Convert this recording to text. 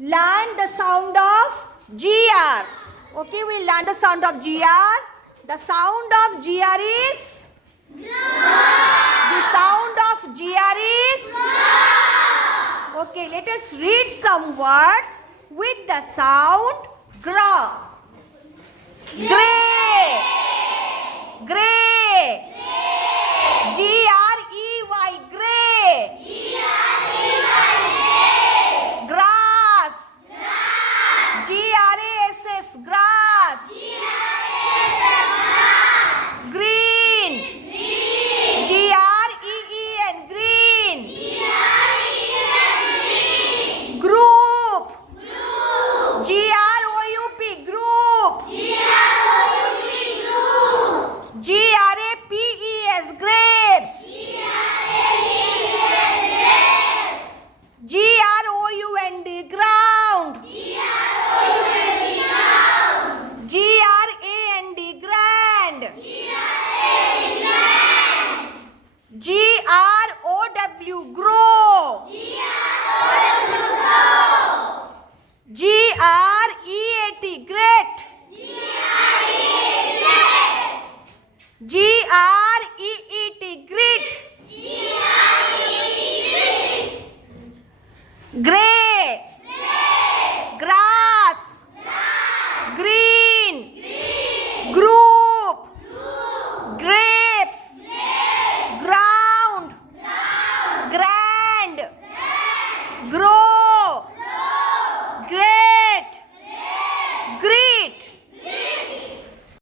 learn the sound of GR. Okay, we'll learn the sound of GR. The sound of GR is? The sound of GR is? Okay, let us read some words with the sound GR. Gray. Gray. Grey. Gray. Grass. Grass. Grass. Green. Green. Green. Group. Group. Group. Grapes. Grapes. Grou and grass.